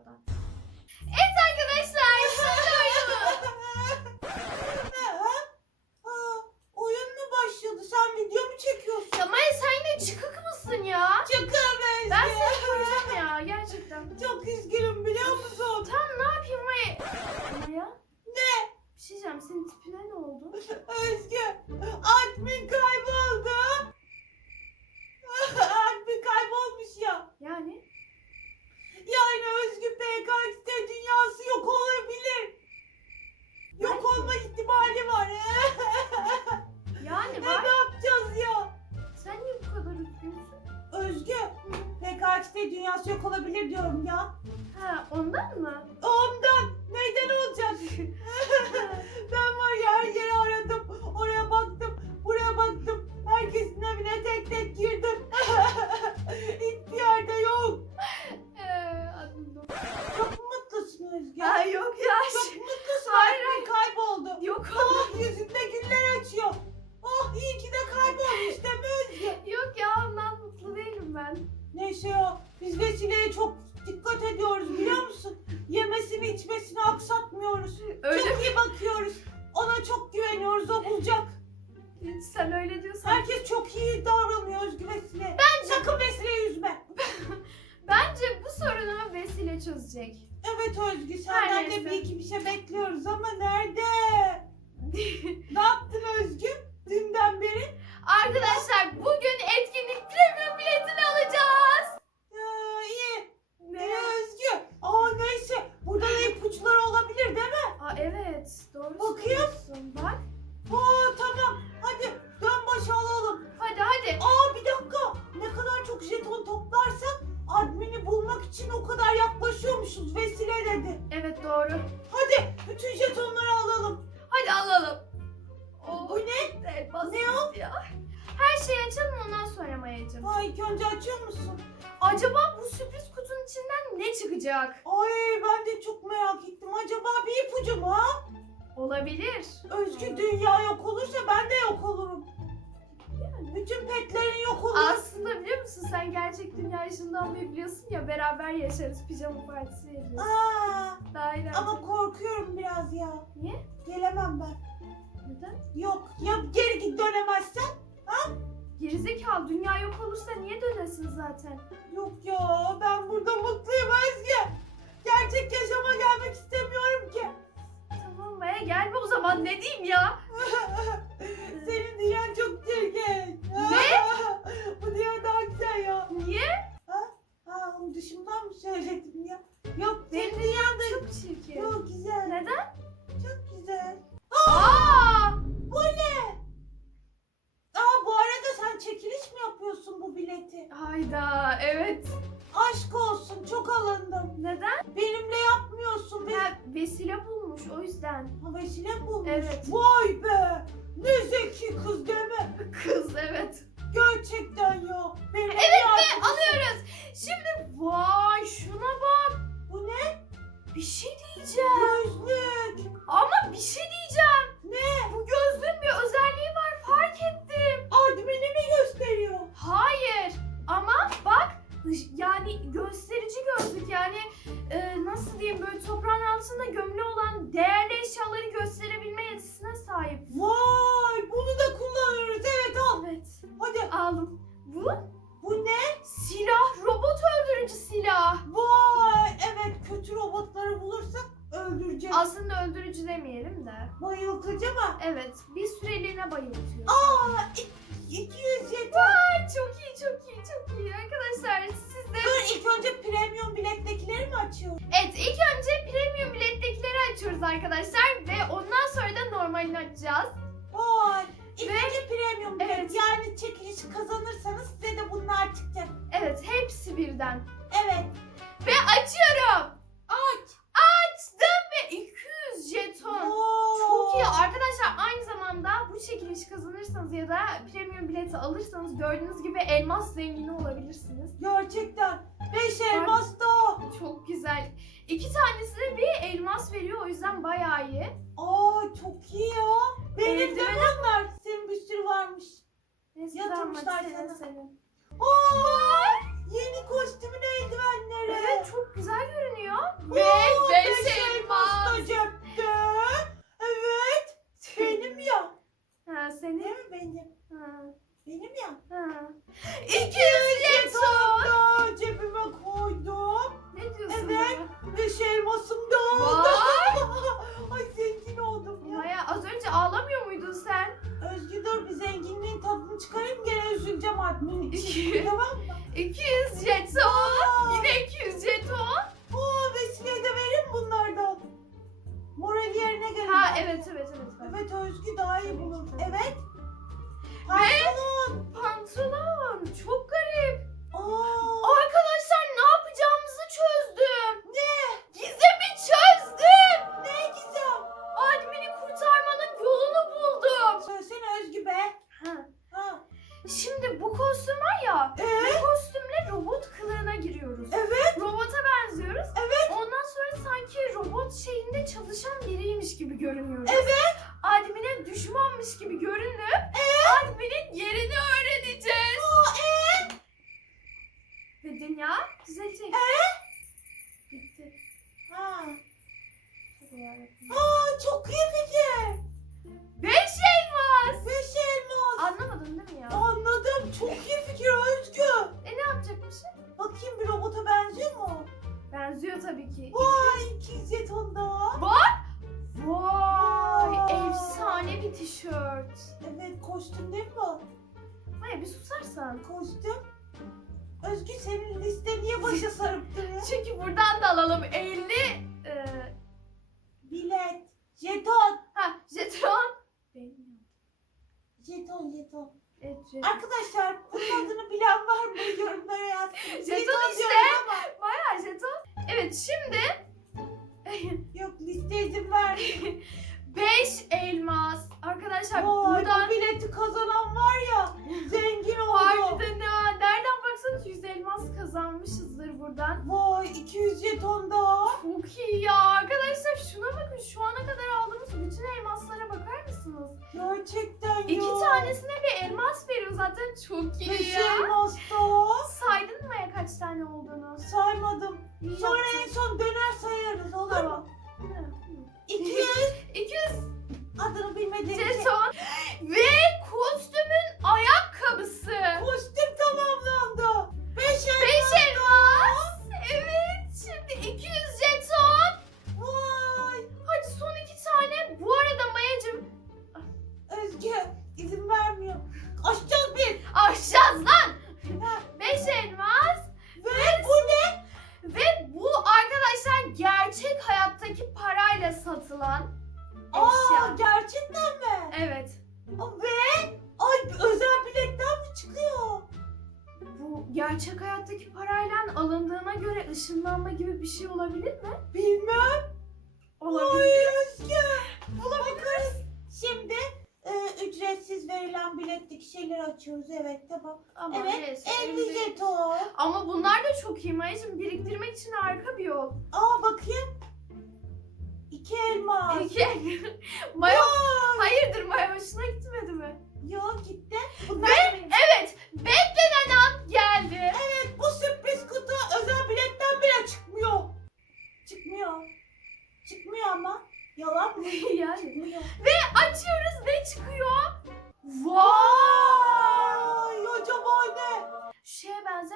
about that. ile çözecek. Evet Özgü senden de bir iki bir şey bekliyoruz ama nerede? ne yaptın Özgü dünden beri? Arkadaşlar bugün çıkacak? Ay ben de çok merak ettim. Acaba bir ipucu mu? Olabilir. Özgü dünya yok olursa ben de yok olurum. Yani Bütün petlerin yok olur. Aslında biliyor musun sen gerçek dünya ışınlanmayı biliyorsun ya beraber yaşarız pijama partisi veririz. Aa, Daha eğlenceli. ama korkuyorum biraz ya. Niye? Gelemem ben. Neden? Yok ya geri git dönemezsen? Ha? Gerizekalı dünya yok olursa niye dönesin zaten? Yok ya ben burada mutluyum Özge. Gerçek yaşama gelmek istemiyorum ki. Tamam Maya gelme o zaman ne diyeyim ya? Senin dünyan çok çirkin. Ne? Bu dünya daha güzel ya. Niye? yani gösterici gözlük yani e, nasıl diyeyim böyle toprağın altında gömülü olan değerli eşyaları gösterebilme yetisine sahip. Wow. yüzden. Evet. Ve açıyorum. Aç. Açtım ve 200 jeton. Oo. Çok iyi. Arkadaşlar aynı zamanda bu çekiliş kazanırsanız ya da premium bileti alırsanız gördüğünüz gibi elmas zengini olabilirsiniz. Gerçekten. 5 elmas da. Çok güzel. İki tanesine bir elmas veriyor o yüzden bayağı iyi. Aa çok iyi ya. Benim de var. Senin bir sürü varmış. Yatırmışlar sana. Senin. Aa! Var yeni kostümün eldivenleri. Evet çok güzel görünüyor. Oo, Ve beş beş elmas. da cepte. Evet. Benim ya. Ha Değil senin. mi benim? Ha. Benim ya. Ha. 200 jeton. Şimdi bu kostüm var ya. Ee? Bu kostümle robot kılığına giriyoruz. Evet. Robota benziyoruz. Evet. Ondan sonra sanki robot şeyinde çalışan biriymiş gibi görünüyoruz. Evet. Admin'e düşmanmış gibi görünüp admin'in yerini öğreneceğiz. Aa, ee? Ve dünya düzelecek. Bitti. Ha. Aa, çok iyi fikir. Beş Çok iyi fikir Özgü. E ne yapacakmışım? Bakayım bir robota benziyor mu? Benziyor tabii ki. Vay 200 jeton daha. Vay Vay. efsane bir tişört. Evet kostüm değil mi bu? Maya bir susarsan. Kostüm. Özgü senin liste niye başa sarıp duruyor? Çünkü buradan da alalım 50 e, Bilet. Jeton. ha jeton. Benim. Jeton jeton. Evet. Arkadaşlar bunun adını bilen var mı? Yorumlara yazsın. Jeton işte. ama Bayağı jeton. Evet şimdi Yok liste izin vermiyor. 5 elmas. Arkadaşlar Vay buradan bu bileti kazanan var ya zengin oldu. harbiden ha. Nereden baksanız 100 elmas kazanmışızdır buradan. Vay 200 jeton daha. Çok iyi ya. Arkadaşlar şuna bakın. Şu ana kadar aldığımız bütün elmaslara bakar mısınız? Gerçekten İki ya. tanesine elmas veriyor zaten. Çok iyi ya. daha. Saydın mı ya kaç tane olduğunu? Saymadım. İyi Sonra en son döner sayarız olur mu? Tamam. 200 200 adını bilmediğim için. jeton ve kostümün ayakkabısı. Kostüm Ve ay özel biletten mi çıkıyor? Bu gerçek hayattaki parayla alındığına göre ışınlanma gibi bir şey olabilir mi? Bilmem. Olabilir. Ay Özgü. Bulabiliriz. Şimdi e, ücretsiz verilen biletteki şeyleri açıyoruz. Evet tamam. Ama Evet, neyse, 50 elli- jeton. Ama bunlar da çok iyi Mayacım. Biriktirmek için harika bir yol. Aa bakayım. İki elmas. İki. Maya, Vay. hayırdır Maya hoşuna gitmedi mi? Yok gitti. Bunlar Ve benim. evet beklenen an geldi. Evet bu sürpriz kutu özel biletten bile çıkmıyor. Çıkmıyor. Çıkmıyor ama. Yalan mı? yani. Çıkmıyor. Açıyoruz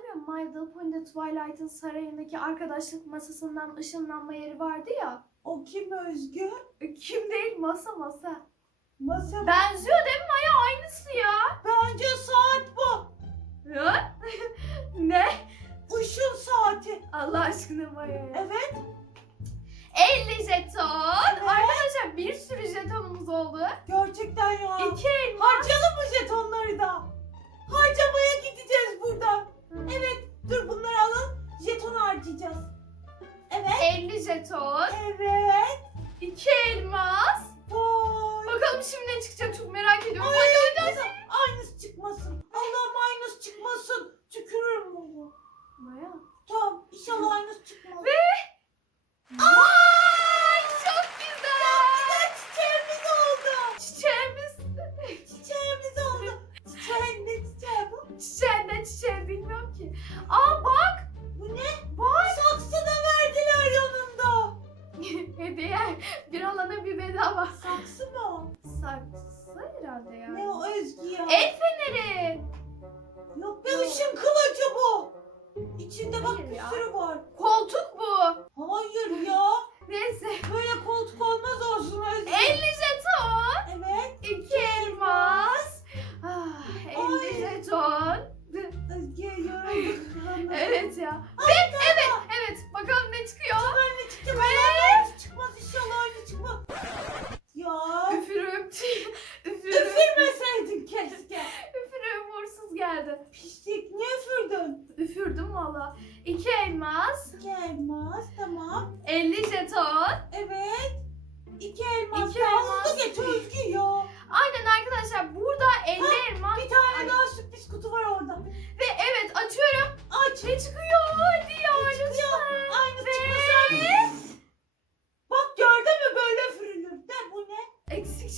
şeye benzemiyor mu? My Little Pony Twilight'ın sarayındaki arkadaşlık masasından ışınlanma yeri vardı ya. O kim Özgü? Kim değil masa masa. Masa Benziyor değil mi Maya? Aynısı ya. Bence saat bu. Ha? ne? Işın saati. Allah aşkına Maya ya. Evet. 50 jeton. Evet. Arkadaşlar bir sürü jetonumuz oldu. Gerçekten ya. İki elmas. Harcayalım mı jetonları da? Harcamaya gideceğiz buradan. Evet. Dur bunları alın. Jeton harcayacağız. Evet. 50 jeton. Evet. 2 elmas. Vay. Bakalım şimdi ne çıkacak çok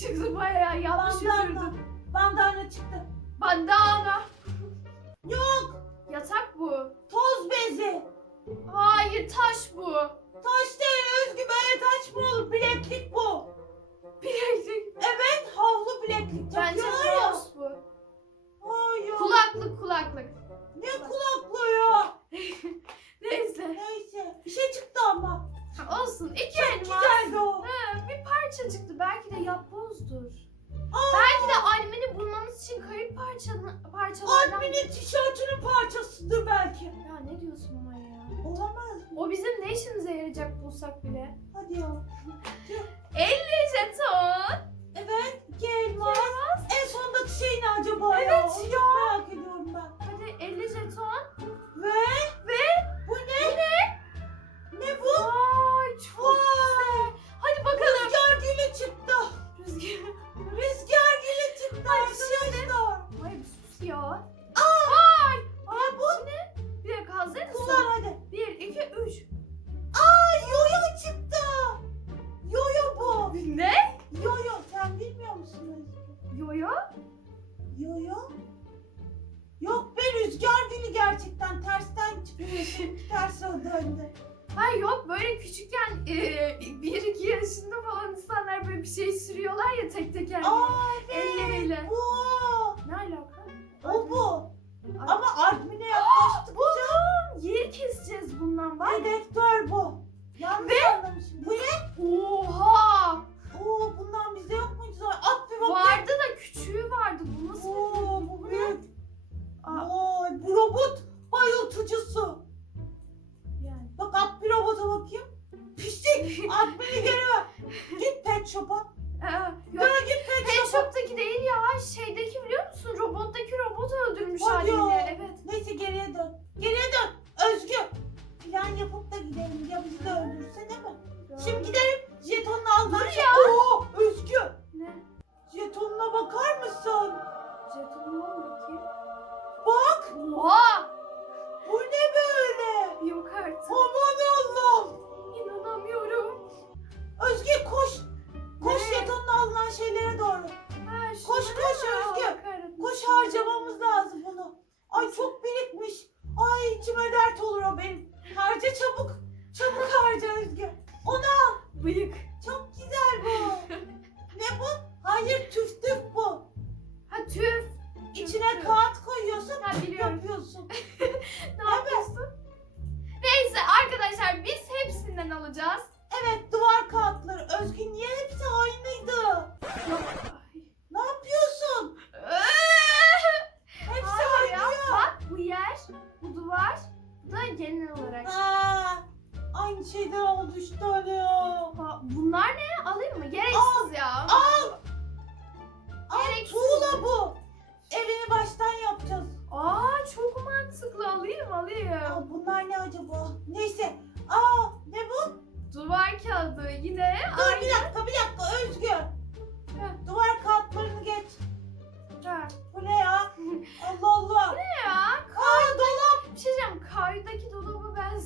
çıktı bayağı yanlış Bandana. Bandana çıktı. Bandana. Yok. Ee, bir iki yaşında falan insanlar böyle bir şey sürüyorlar ya tek tek teker Aa evet. elleriyle. Bu. Ne alaka? O bu. Ay. Ama Artmin'e yaklaştık. Buldum. Yeri keseceğiz bundan bak. Evet bu. Yanlış Ve anlamışım. Bu ne? Oha. Oo bundan bize yok muydu? At bir bakayım. Vardı da küçüğü vardı. Bu nasıl? Oo bir... bu büyük. Aa, bu robot bayıltıcısı. Yani. Bak at bir robota bakayım. Pislik. At geri ver. Git pet shop'a. Ee, dön git pet shop'a. Pet shop'taki değil ya. Şeydeki biliyor musun? Robottaki robot öldürmüş Hadi ya. Evet. Neyse geriye dön. Geriye dön. Özgür. Plan yapıp da gidelim. Ya bizi de öldürse değil mi? Şimdi gidelim.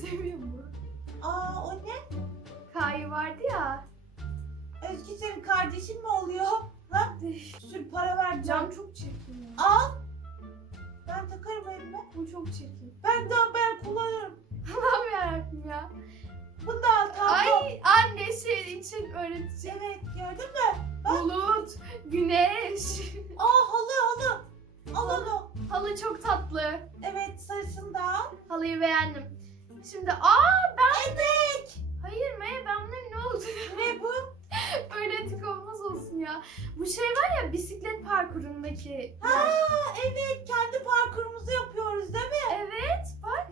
istemiyor mu? Aa o ne? Kayı vardı ya. Özgü senin kardeşin mi oluyor? Lan sür para ver. Cam çok çirkin. Al. Ben takarım elime. Bu çok çirkin. Ben daha ben kullanırım. Allah'ım yarabbim ya. Bu da al tablo. Ay annesi için öğretici. Evet gördün mü? Bak. Bulut, güneş. Aa halı halı. Al onu. Halı çok tatlı. Evet sarısını da al. Halıyı beğendim. Şimdi aa ben... Etek! Hayır me ben bunların ne oldu? Ne bu? Böyle etik olmaz olsun ya. Bu şey var ya bisiklet parkurundaki. Ha evet kendi parkurumuzu yapıyoruz değil mi? Evet bak.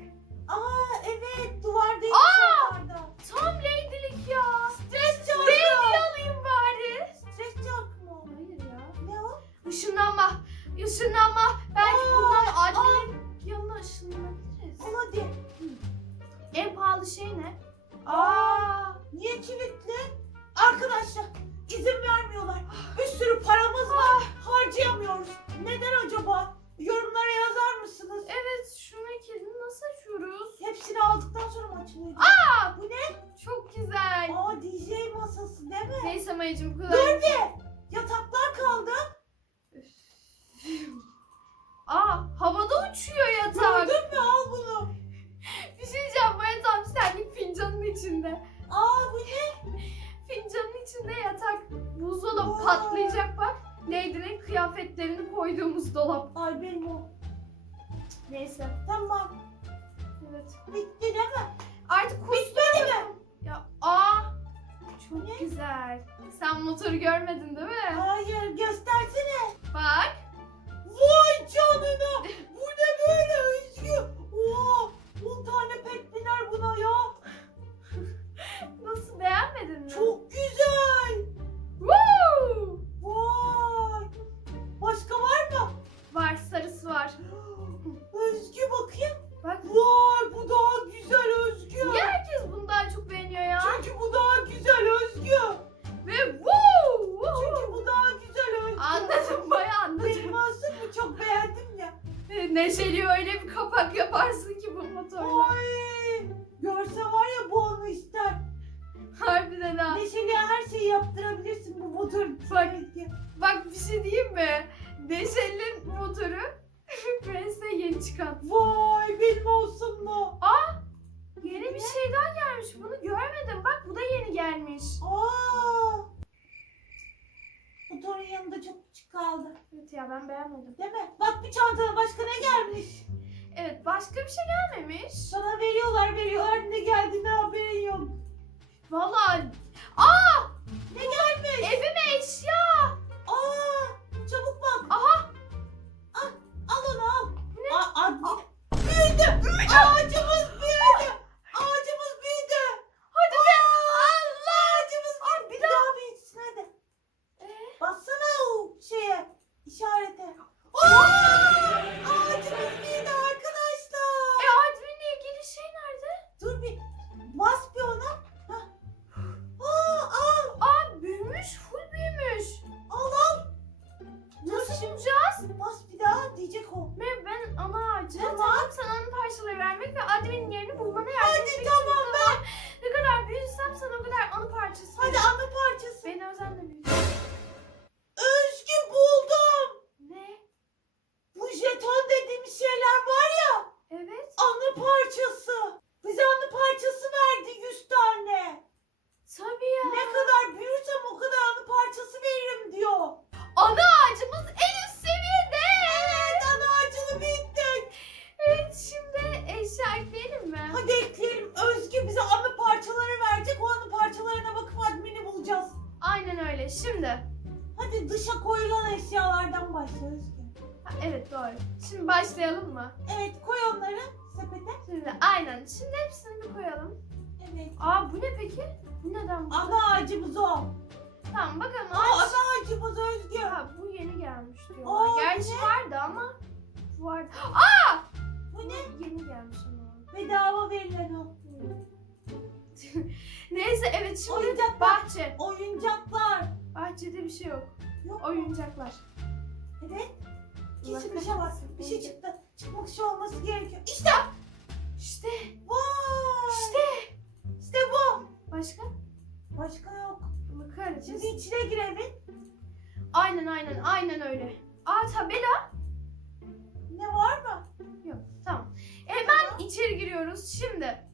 dolap. Ay benim o. Neyse. Tamam. Evet. Bitti değil mi? Artık kuş Bitti mi? Ya aa. Çok ne? güzel. Sen motoru görmedin değil mi? Hayır göstersene. Bak. Vay canına. Başka bir şey gelmemiş. Sana veriyorlar veriyorlar ne geldiğinde haberin yok. Vallahi. Aa! Ne geldi? Evet doğru. Şimdi başlayalım mı? Evet koy onları sepete. Şimdi aynen. Şimdi hepsini bir koyalım. Evet. Aa bu ne peki? Bu neden bu? Ana ağacımız o. Tamam bakalım O ağaç. ana ağacımız Özgür. Ha, bu yeni gelmiş diyorlar. Aa, Gerçi ne? vardı ama bu vardı. Aa! Bu ne? Yeni gelmiş ama. Bedava verilen o. Neyse evet şimdi Oyuncaklar. bahçe. Oyuncaklar. Bahçede bir şey yok. Yok? Oyuncaklar. Evet. Gizli bir şey var. Bir şey çıktı. Çıkmak şey olması gerekiyor. İşte. İşte. Vay. İşte. İşte bu. Başka? Başka yok. Bakarız. Şimdi içine girelim. Aynen aynen aynen öyle. Aa tabela. Ne var mı? Yok tamam. Hemen içeri giriyoruz. Şimdi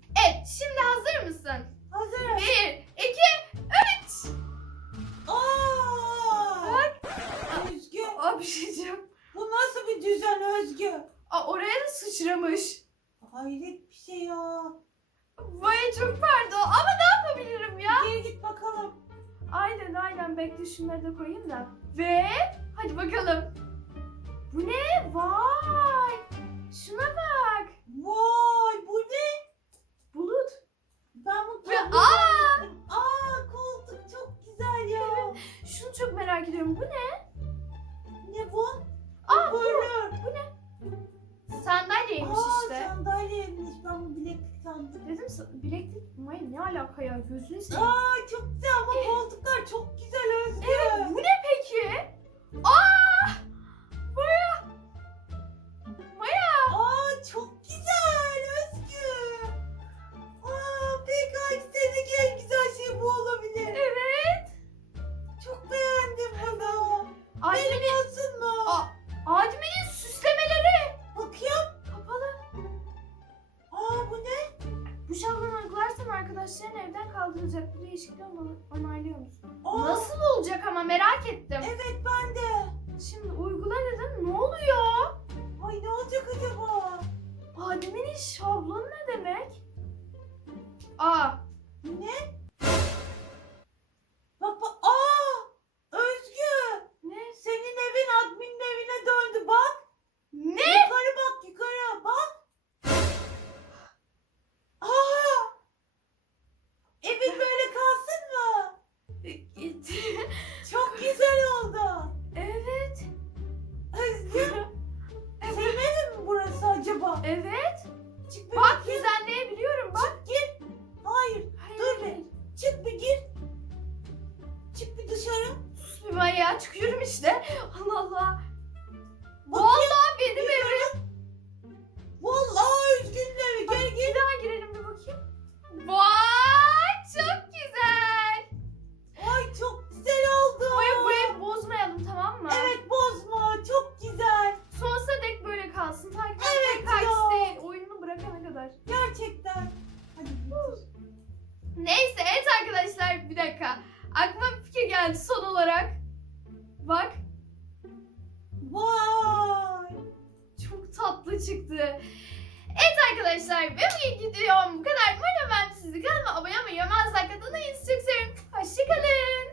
sandım. Dedim bileklik Maya ne alaka ya gözünü seveyim. oluyor? Ay ne olacak acaba? Bademenin şablonu ben ya. Çıkıyorum işte. Allah Allah. Vallahi benim evim. Vallahi Özgün'ün evi. Gel gel. Bir daha girelim bir bakayım. Vay çok güzel. Ay çok güzel oldu. Ay bu evi bozmayalım tamam mı? Evet bozma. Çok güzel. Sonsuza dek böyle kalsın. Takip evet, kaçsın. Ya. Oyununu bırakana kadar. Gerçekten. Hadi. Neyse evet arkadaşlar bir dakika. Aklıma bir fikir geldi son olarak. Bak. Vay! Çok tatlı çıktı. Evet arkadaşlar benim ilk videom bu kadar. Umarım ben sizi kanalıma abone olmayı ve kanalımı yemez Hoşçakalın.